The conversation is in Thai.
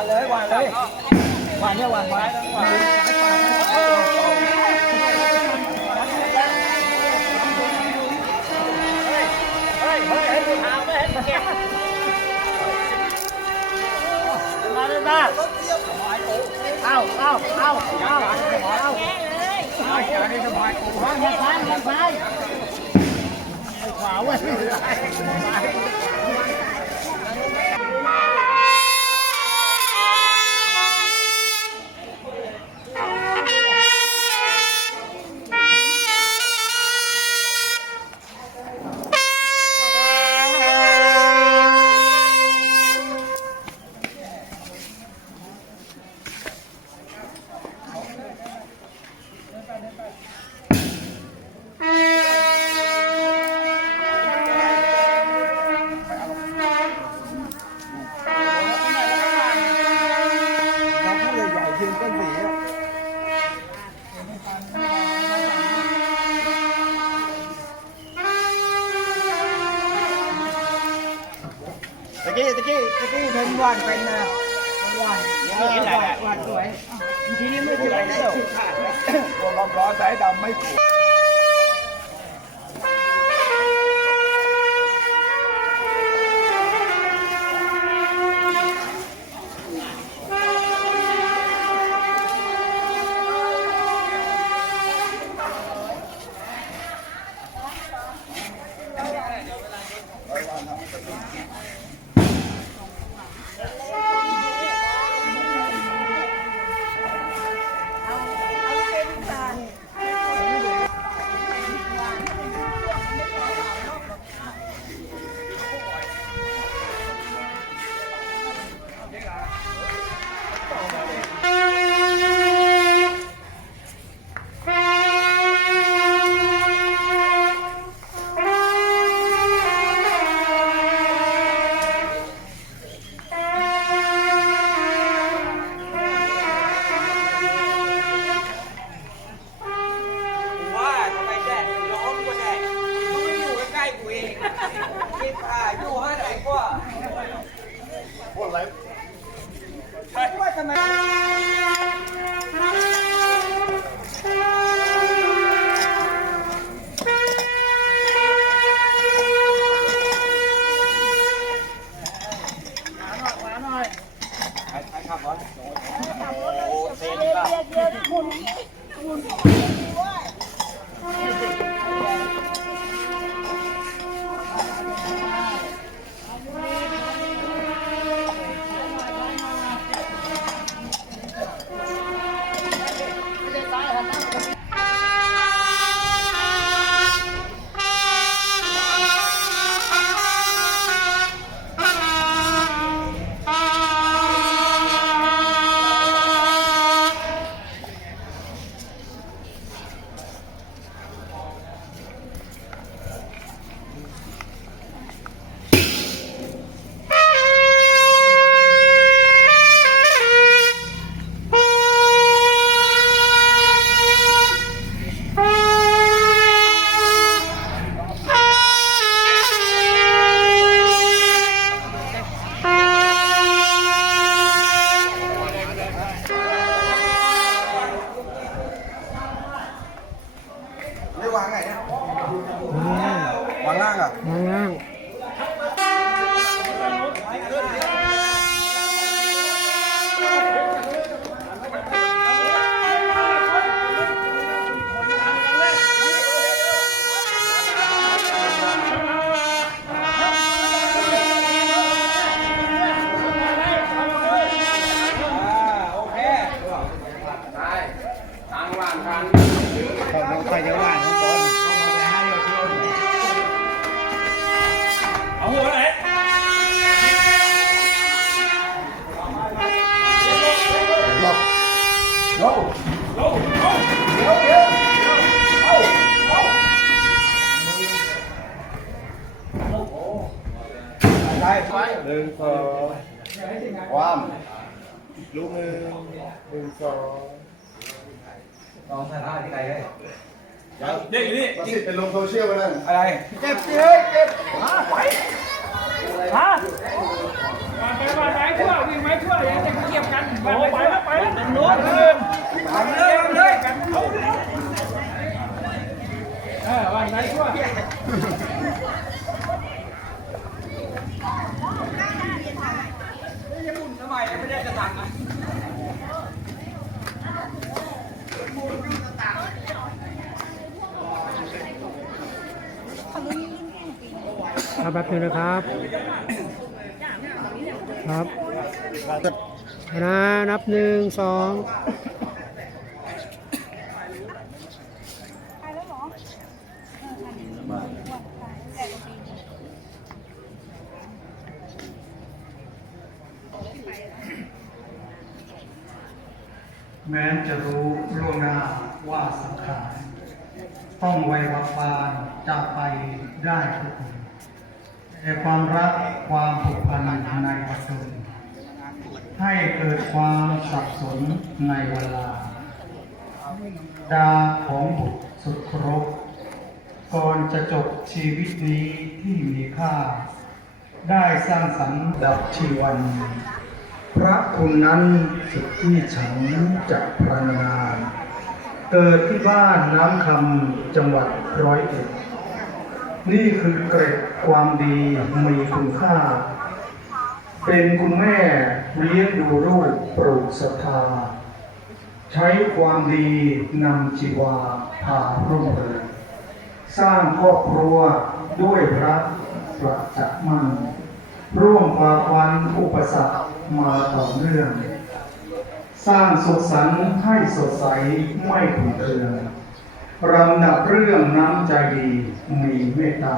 วางเลยวางเลยวางเนี่ยวางไว้วาง ตะกี้ตะกี้ตะกี้เดินวานเป็นนะวานวานวานสวยทีนี้ไม่สวยแล้วตัวร้อนร้อนสายดำไม่ถูก คิดอ่า Yeah. ได้หนึ่งสองความลูกมือหนึ่งสองลองท่าท่าที่ไหนได้เด็กอยู่นี่ประสิทธิ์เป็นลงโซเชียลไปนั่นอะไรเจ็บสิเฮ้ยเจ็บฮะไปฮะไปมาไหนทั่ววิ่งไม้ทั่วอย่าจะเกียวกันโอ้ไปแล้วไปแล้วโน้ตเดินไปเลยไปเลยกันเอาเออวันไหนทั่ว ทำไมไม่ได้จะตังค์อะ ครับแป๊บนึงนะครับ ครับนะนับหนึ่งสองแล้วเหรอเออทันแต่โอเคแม้จะรู้ล่วงหน้าว่าสังขารต้องไววับานจากไปได้ทุกคน แต่ความรักความผูกพันในปัจจุนให้เกิดความสับสนในเวลา ดาของบุตรสุดครพก่อนจะจบชีวิตนี้ที่มีค่า ได้สร้างสรรค์ดับชีวัน พระคุณนั้นสุดที่ฉันจะพรรณนาเกิดที่บ้านน้ำคำจังหวัดร้อยเอ็ด นี่คือเกร็ดความดีมีคุณค่า เป็นคุณแม่เลี้ยงดูลูกปลูกศรัทธา ใช้ความดีนำชีวาพารุ่งเรืองสร้างครอบครัวด้วยพระประจักษ์มั่นร่วมฝ่าฟันอุปสรรคมาต่อเนื่อง สร้างสุขสันต์ให้สดใสไม่ขุ่นเคือง รำดับเรื่องน้ำใจดีมีเมตตา